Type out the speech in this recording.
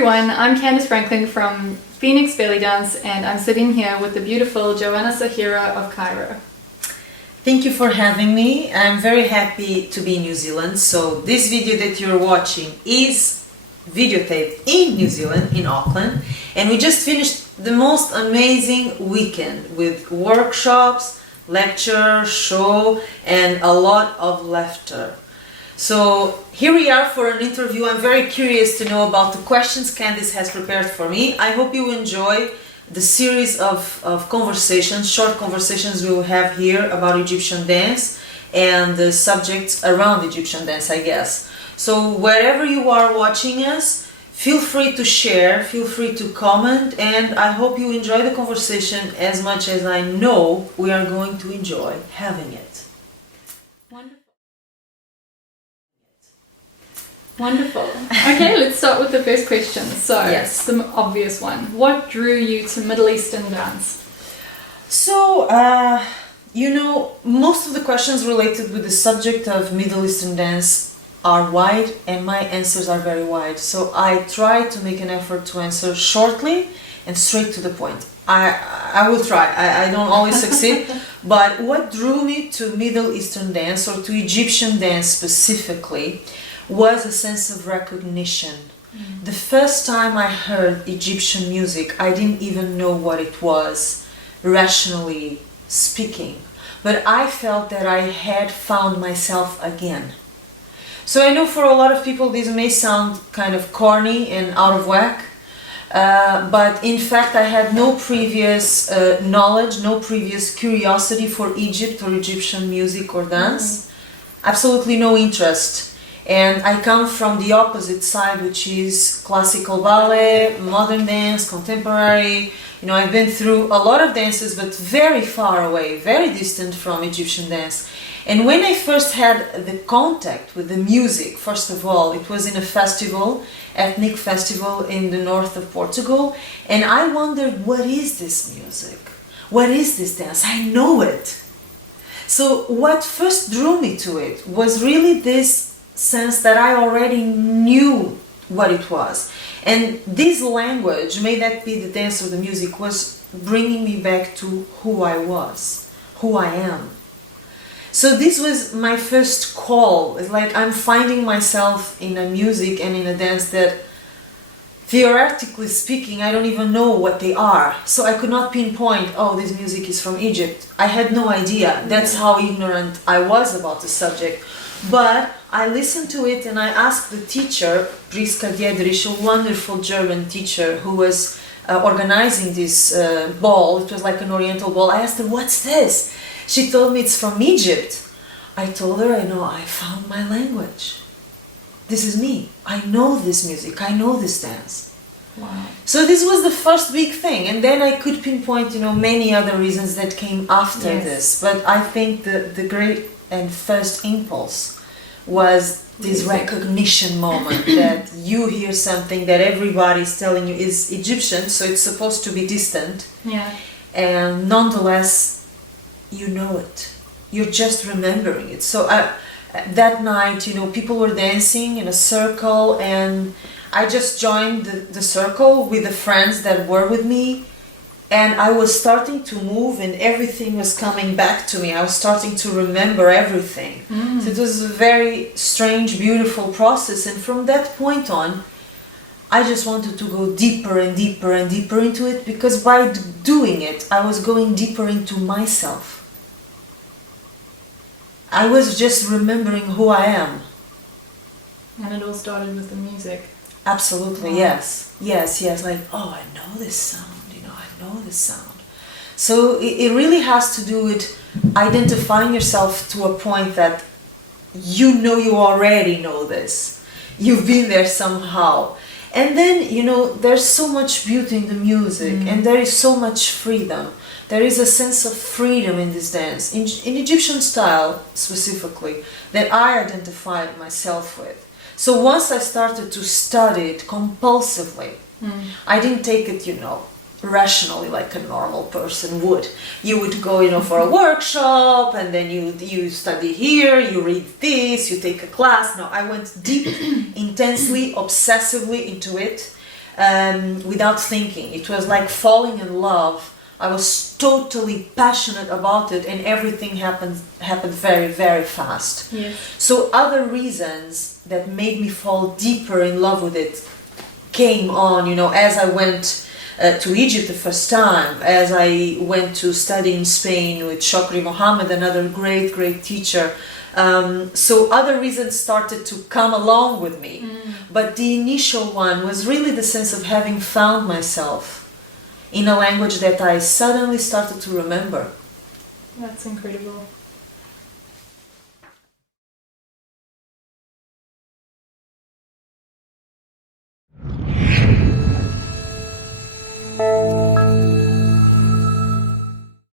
everyone, I'm Candice Frankland from Phoenix Belly Dance, and I'm sitting here with the beautiful Joana Saahirah of Cairo. Thank you for having me. I'm very happy to be in New Zealand. So this video that you're watching is videotaped in New Zealand, in Auckland, and we just finished the most amazing weekend with workshops, lecture, show, and a lot of laughter. So here we are for an interview. I'm very curious to know about the questions Candice has prepared for me. I hope you enjoy the series of conversations, short conversations we will have here about Egyptian dance and the subjects around Egyptian dance, I guess. So wherever you are watching us, feel free to share, feel free to comment, and I hope you enjoy the conversation as much as I know we are going to enjoy having it. Wonderful. Okay, let's start with the first question. So, yes, the obvious one. What drew you to Middle Eastern dance? So, most of the questions related with the subject of Middle Eastern dance are wide, and my answers are very wide. So I try to make an effort to answer shortly and straight to the point. I will try. I don't always succeed, but what drew me to Middle Eastern dance, or to Egyptian dance specifically, was a sense of recognition. The first time I heard Egyptian music, I didn't even know what it was, rationally speaking, but I felt that I had found myself again. So I know for a lot of people this may sound kind of corny and out of whack, but in fact I had no previous knowledge, no previous curiosity for Egypt or Egyptian music or dance, absolutely no interest. And I come from the opposite side, which is classical ballet, modern dance, contemporary. I've been through a lot of dances, but very far away, very distant from Egyptian dance. And when I first had the contact with the music, first of all, it was in a festival, ethnic festival in the north of Portugal. And I wondered, what is this music? What is this dance? I know it. So what first drew me to it was really this sense that I already knew what it was, and this language, may that be the dance or the music, was bringing me back to who I was, who I am. So this was my first call. It's like I'm finding myself in a music and in a dance that, theoretically speaking, I don't even know what they are. So I could not pinpoint, oh, this music is from Egypt. I had no idea. That's how ignorant I was about the subject. But I listened to it and I asked the teacher, Priska Diedrich, a wonderful German teacher who was organizing this ball. It was like an oriental ball. I asked her, what's this? She told me it's from Egypt. I told her, I found my language. This is me. I know this music. I know this dance. Wow. So this was the first big thing. And then I could pinpoint, many other reasons that came after this. But I think the great and first impulse was this recognition moment that you hear something that everybody is telling you is Egyptian, so it's supposed to be distant. Yeah. And nonetheless, you know it. You're just remembering it. So that night, people were dancing in a circle, and I just joined the circle with the friends that were with me. And I was starting to move, and everything was coming back to me. I was starting to remember everything. So it was a very strange, beautiful process. And from that point on, I just wanted to go deeper and deeper and deeper into it, because by doing it, I was going deeper into myself. I was just remembering who I am. And it all started with the music. Absolutely, yes. Yes, like, oh, I know this sound. I know this sound. So it really has to do with identifying yourself to a point that you already know this. You've been there somehow. And then, there's so much beauty in the music, and there is so much freedom. There is a sense of freedom in this dance, in Egyptian style specifically, that I identified myself with. So once I started to study it compulsively, I didn't take it, rationally like a normal person would. You would go, for a workshop, and then you study here, you read this, you take a class. No, I went deep, intensely, obsessively into it. without thinking. It was like falling in love. I was totally passionate about it, and everything happened very, very fast. Yes. So other reasons that made me fall deeper in love with it came on, as I went to Egypt the first time, as I went to study in Spain with Shokri Mohammed, another great, great teacher. So other reasons started to come along with me. But the initial one was really the sense of having found myself in a language that I suddenly started to remember. That's incredible.